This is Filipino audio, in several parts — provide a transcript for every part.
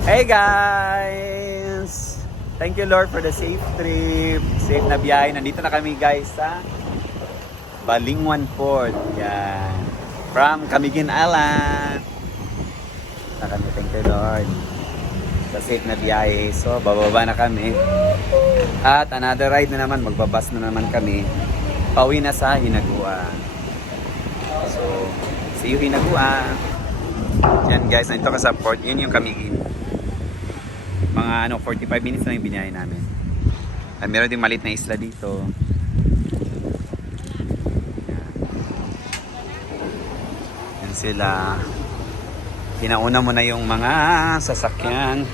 Hey guys! Thank you Lord for the safe trip. Safe na biyahe. Nandito na kami guys sa Balingwan Port. Yan. From Camiguin Island. Na kami. Thank you Lord. Sa safe na biyahe. So, bababa na kami. At another ride na naman. Magbabas na naman kami. Pauwi na sa Hinagua. So, see you Hinagua. Yan guys. Nandito ka sa port. Yun yung Camiguin. Mga 45 minutes lang yung binahe namin. At meron din maliit na isla dito. Yan sila. Pinauna mo na yung mga sasakyan.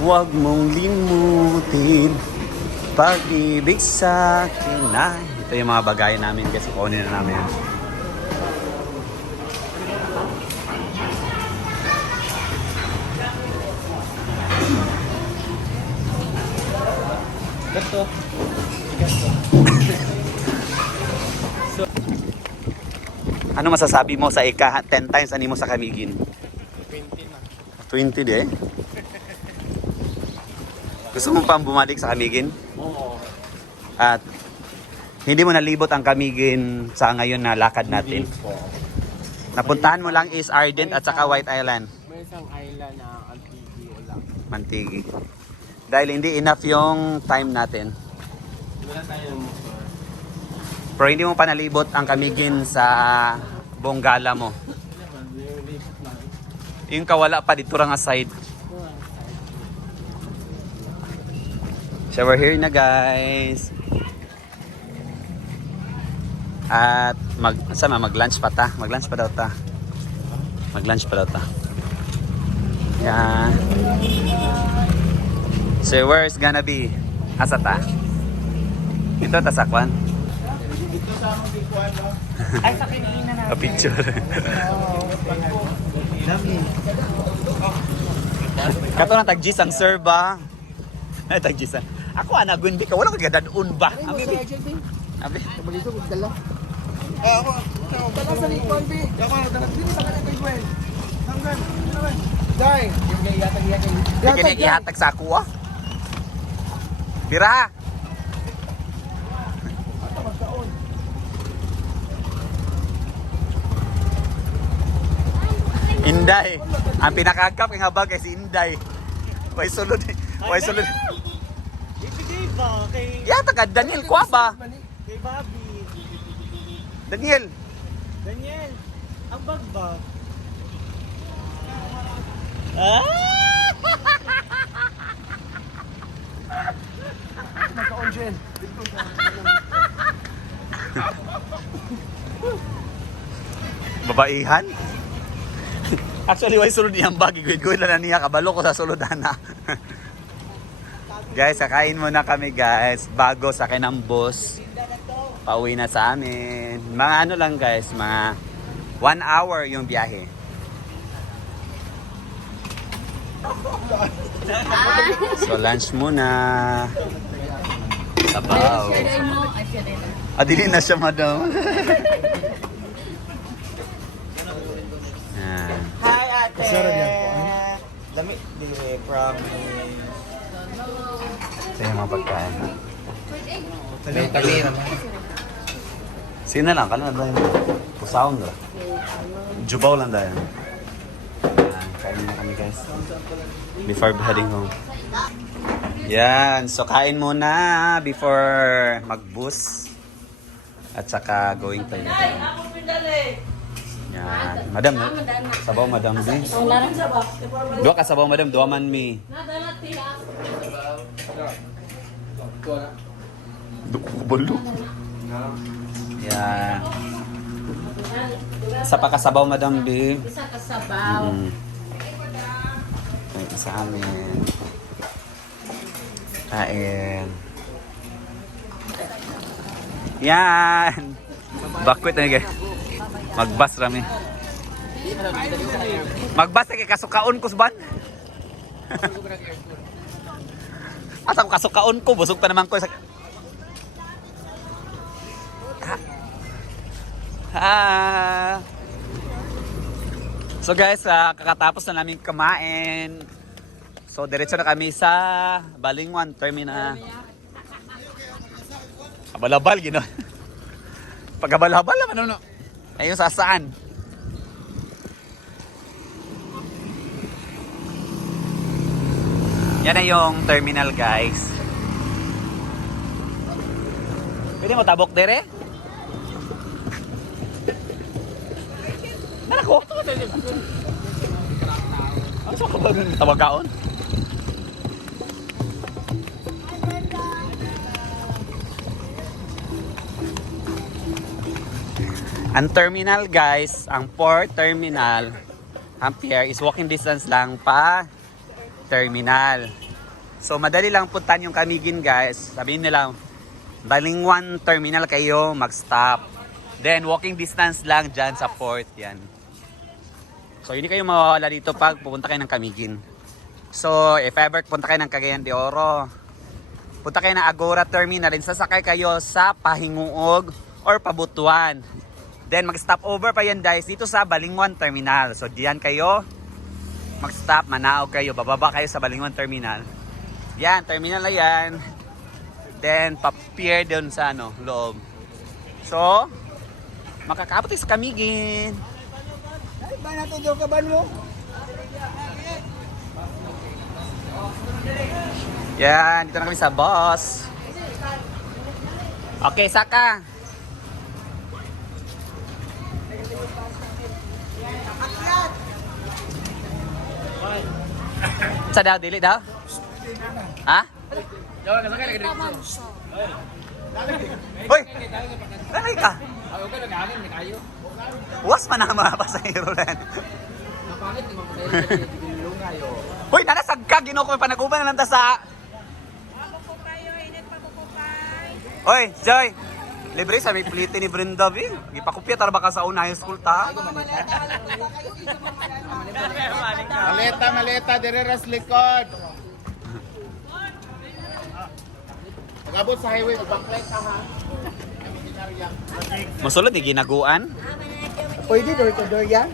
Huwag mong limutin pag-ibig sa akin ay. Ito yung mga bagay namin kasi kunin na namin. Gato. So, ano masasabi mo sa ika 10 times ani mo sa Camiguin? 20 na. 20 di eh? Gusto mo pang bumalik sa Camiguin? Oo. At hindi mo nalibot ang Camiguin sa ngayon na lakad natin. Napuntahan mo lang is Ardent at saka White Island. May isang island na Antigi o lang. Mantigi. Dahil hindi enough yung time natin. Wala tayo motor. Pero hindi mo pa nalibot ang Camiguin sa buong gala mo. Yung kawala pa dito nga side. So we're here na guys. At mag-lunch pa ta. Mag-lunch pa daw ta. Mag-lunch pa daw ta. Yan. So where is gonna be? Asa ta? Ito ta sa kwan? Dito sa among bikuan, no? Ay, sa kinina na. A picture. Dami. Kato na tag-G's ang sir ba? Ay tag-G's ang. Ako anagundi ka. Wala ka gadadun ba? Abi. Abi. Kabalito ko dala. Ako. Dala sa likuan, bi. Ako dala dito sa kanang bikuan. Hanggan. Dai. Yung gayatag yatag. Kini ihatag sa ako ah. Bira. Inday. Ang pinakagkap nga bagay si Inday. Way sulod. Way sulod. Ibigay ba kay Ya taga Daniel ko ba? kay Bobby? Daniel. Daniel, ang bag ba? Ah! Naka-on. Babaihan? Actually, way sulod niyang bag. Gawin lang na niya. Kabalo ko sa suludan na. Guys, kakain muna kami guys. Bago sa akin ang bus. Pauwi na sa amin. Mga ano lang guys. Mga 1 hour yung biyahe. So lunch muna. Sabaw. Dili na siya madam. Yan. Hi, ate. Sarap yan po, Dami, dili, promise. Ito yung mga pagkain. Tali naman. Sina lang, kala na dahil. Pusaon na. Jubaw lang dahil. Yan, kain na kami guys. Before heading home. Yan, so kain muna before mag-bus. At saka going to the yan. Madam, no? Sabaw madam din. Dua ka sabaw madam, dua man mi. Balo. Yan. Sa pakasabaw madam bi. Isa kasabaw. Ay, sa amin. Kain. Yan. Bakwit na guys. Magbas rami. Magbas na kay kasukaon ko suban. Asa ko kasukaon ko, busog pa naman ko sa... So guys, kakatapos na namin kumain. So diretso na kami sa Balingwan Terminal. Abalabal gino. Pag abalabal naman no. Ayun sa saan? Yan na yung terminal guys. Pwede mo tabok dire? Narako. Ano sa kabag ng tabagaon? Ang terminal guys, ang port terminal, Ampere is walking distance lang pa terminal. So madali lang puntahan yung Camiguin guys. Sabihin nila, Balingwan terminal kayo mag-stop. Then walking distance lang dyan sa port yan. So hindi kayo mawawala dito pag pupunta kayo ng Camiguin. So if ever punta kayo ng Cagayan de Oro, punta kayo ng Agora terminal, then sasakay kayo sa Pahinguog or Pabutuan. Then mag-stop over pa yan guys dito sa Balingwan terminal. So diyan kayo mag-stop, Manaog kayo, bababa kayo sa Balingwan terminal. Yan, terminal na yan. Then pa-pier doon sa loob. So makakabot sa Camiguin. Ay, ba natin yung kaban mo? Yan, dito na kami sa bus. Okay, saka. Sa daw, dili daw? Ha? Hoy! Nanay ka? Was man ang mga pasahero rin. Hoy, nanasag ka! Ginoo ko may panaguban na lang ta sa... Hoy, Joy! Libre sa may plite ni Brenda B. Gipakupya tara baka sa una high school ta. Maleta, dire ras likod. Pag-abot sa highway, backlight ka ha. Masulod ni ginaguan. Pwede door to door yan?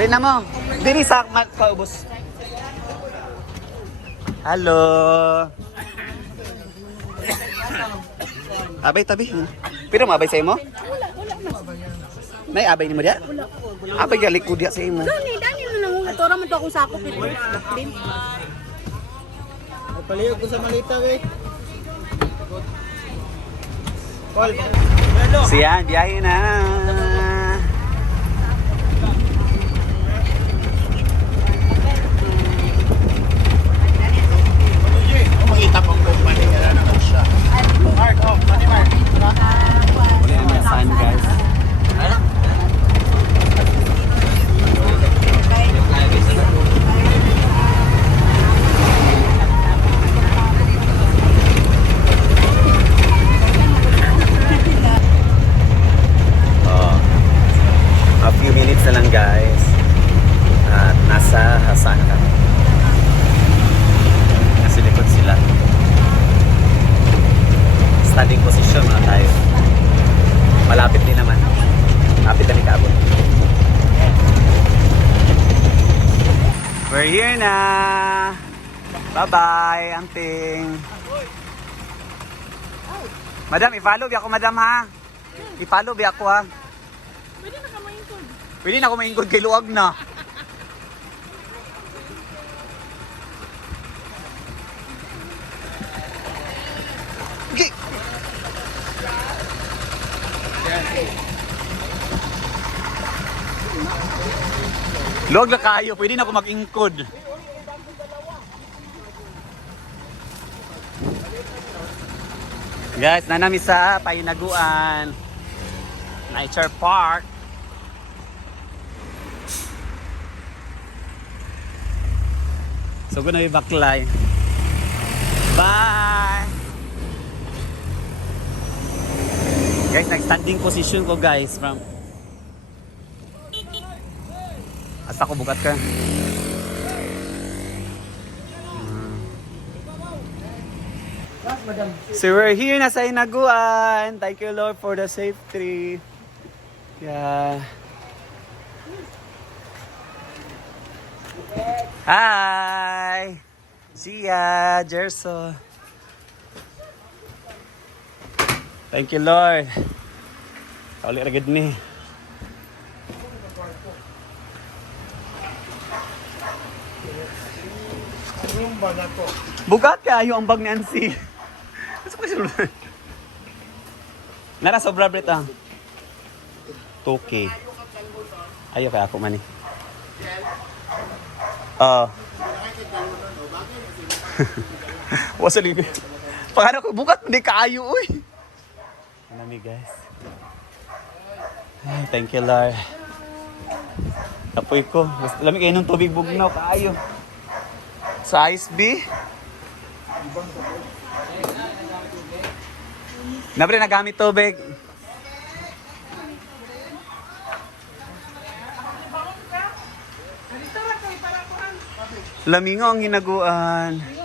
Rin na mo. Diri sa paubos. Hello. Abay tabi. Pero mabay sa imo? Nay abay ni mo dia? Abay galik ko dia sa imo. Dani mo nang tora man to akong sakop dito. Din. Palihog ko sa malita, we. Call. Siya, biyahe na. Makita pang company nila naman siya. Mark, money mark. Wala na saan guys. A few minutes na lang guys at nasa Hasan kami. Nasa likod sila. Standing position muna tayo. Malapit din naman. Malapit na ni Kabot. We're here na. Bye-bye, anting. Madam, i-follow biya ako madam ha. I-follow biya ako ha. Pwede na ako maingkod kay luwag na. Okay. Luwag na kayo, pwede na ako mag-ingkod. Guys, nanami sa Pahinaguan Nature Park. So gonna be baklay. Bye! Guys, nag-standing position ko guys from asa ko bukat ka. So we're here na sa Hinaguan. Thank you Lord for the safe trip. Yeah. Hi! See ya, Jerso. Thank you, Lord. Kauli ragad ni. Rumba na to. Bugat kayo ang bag ni Ansi. Gusto ko siya. Nara sobra bret ah. 2K. Ayo kaya ako man eh. Wasa libi. Paano ko bukat hindi kaayo uy. Nami guys. Ay, thank you Lord. Tapoy ko. Lamig kayo ng tubig bugnaw kaayo. Sa Ice B. Nabre nagamit tubig. Lamingo ang Hinaguan.